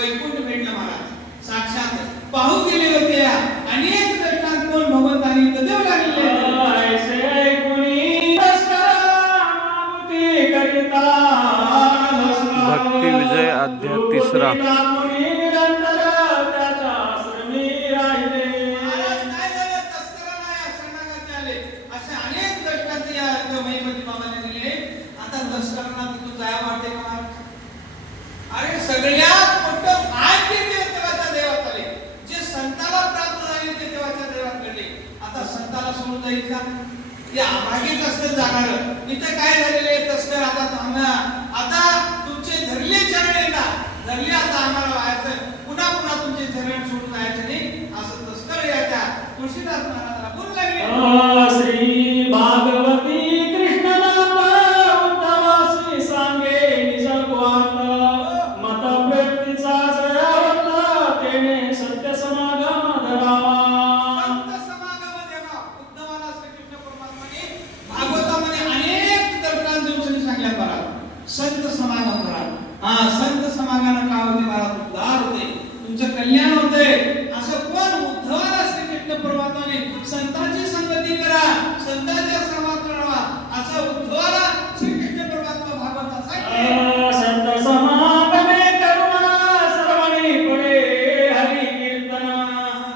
वैकुंठ भेटलं महाराज साक्षात पाहू गेले होते अनेक दृष्टांत कोण भगवंतांनी तदेव लागलेले ऐसे गुणी करिता भक्ती विजय अध्याय तिसरा अरे सगळ्यात मोठं भाग्य ते देवाच्या देवात आले जे संताला प्राप्त झाले ते देवाच्या देवात घडले आता संताला सोडून जाईल का ते अभागित असतं जाणार इथे काय झालेले तस्कर आता थांबा आता तुमचे धरले चरण येतात धरले आता आम्हाला व्हायचं पुन्हा पुन्हा तुमचे चरण सोडून जायचं नाही असं तस्कर याच्या तुळशीदास महाराजाला बोलू लागले श्री भागवती कृष्ण नाम उद्धवासी सांगे निसर्गवात मत व्यक्तीचा जयावत तेने सत्य समागम धरावा संत समागम देवा उद्धवाला श्रीकृष्ण परमात्माने भागवतामध्ये अनेक दर्शन दिवसांनी सांगल्या बरा संत समागम करा संत समागमानं काय होते महाराज उद्धार होते तुमचं कल्याण होते असं कोण उद्धवाला श्रीकृष्ण परमात्माने संतांची संगती करा संतांच्या सहवास करावा असं उद्धवाला श्रीकृष्ण परमात्मा भागवतात सांगितले संत समागमे करुणा सर्वांनी पुढे हरी कीर्तन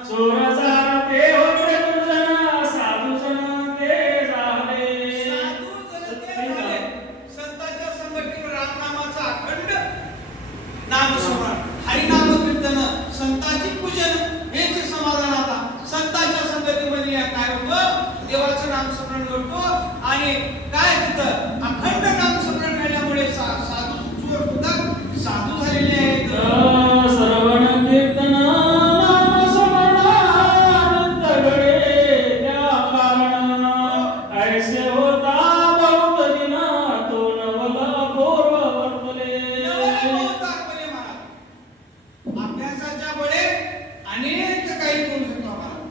चोरचा ते होते दुर्जन साधूजन ते झाले संतांच्या संगतीवर रामनामाचा अखंड नामस्मरण हरिनाम कीर्तन संतांची पूजन हेच समाधान आता संतांच्या संगतीमध्ये काय होतं देवाचं नामस्मरण करतो आणि काय तिथं अखंड नामस्मरण केल्यामुळे साधू चोर सुद्धा साधू झालेले आहेत सर्वण कीर्तन नाम स्मरण अनंत गडे त्या कारण ऐसे होता बहुत दिन तो नवल पूर्व वर्तले अभ्यासाच्या बळे अनेक काही करू शकतो आपण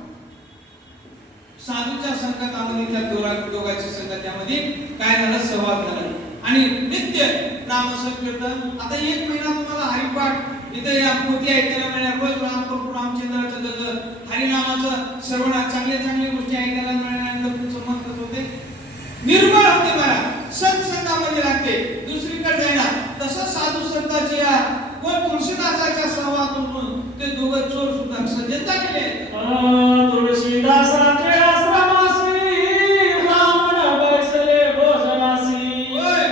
साधूच्या संगतामध्ये त्या दोघांच्या संगतामध्ये काय झालं सहवास झाला आणि नित्य नामसंकीर्तन आता एक महिना तुम्हाला हरिपाठ इथे या पोथी ऐकायला मिळणार रोज रामप्रभू रामचंद्राचं गजर हरिनामाचं श्रवणात चांगले चांगले गोष्टी ऐकायला मिळणार तुमचं मन कसं होते निर्मळ होते मला सत्संगामध्ये लागते दुसरीकडे जाणार तसं साधू संतांची या कोण तुळशीदासाच्या सहवासातून ते दोघं चोर सुद्धा सज्जता केले तुळशीदासाचे आश्रमासी ब्राह्मण बैसले भोजनासी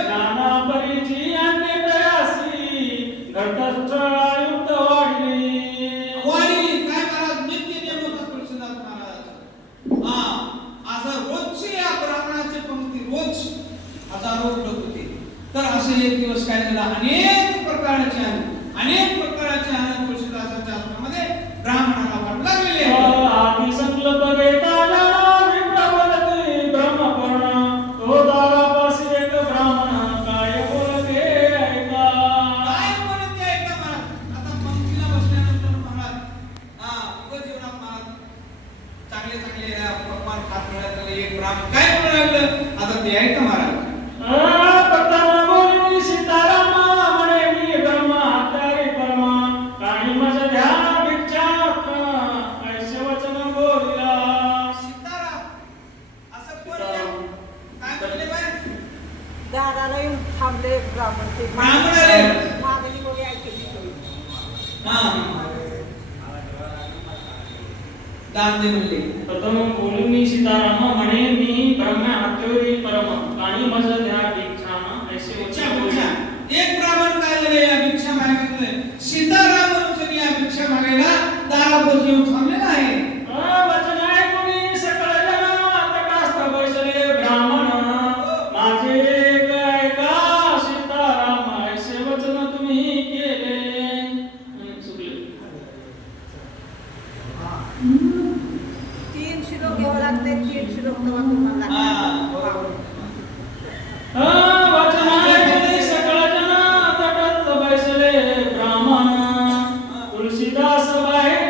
नाना परिची अन्य तयासी घटस्थ आयुक्त वाढली काय महाराज नित्य नियम होता तुळशीदास महाराज असं रोजची या ब्राह्मणाची पंक्ती रोज हजारो लोक होते तर असे एक दिवस काय झाला अनेक प्रकारचे आनंद तुळशीदासाच्या आश्रमामध्ये ब्राह्मणाला वाटू लागलेले आदि संकल्प घेता विप्रवलती ब्रह्मपर्ण तो दारापाशी एक ब्राह्मण काय बोलते ऐका महाराज आता पंक्तीला बसल्यानंतर महाराज उपजीवनात महाराज चांगले चांगले पकवान खात मिळाले एक ब्राह्मण काय बोलू लागलं आता ते ऐका महाराज दान दे म्हणले प्रथम बोलूनी सीताराम म्हणे मी ब्रह्मा हत्योरी परम काणी मज ध्या भिक्षान ऐसे भिक्षा एक ब्राह्मण काय झाले या भिक्षा मागितले सीताराम मनुष्य या भिक्षा मागायला दारावर येऊन थांबलेला आहे वचन ऐकून सकळ जन तटस्थ बैसले ब्राह्मण माझे ऐका सीताराम ऐसे वचन तुम्ही केले चुकले 3 श्लोक घ्यावं लागते 3 श्लोक तेव्हा तुम्हाला वचन ऐकून सकळ जन तटस्थ बैसले ब्राह्मण तुळशीदास बाहेर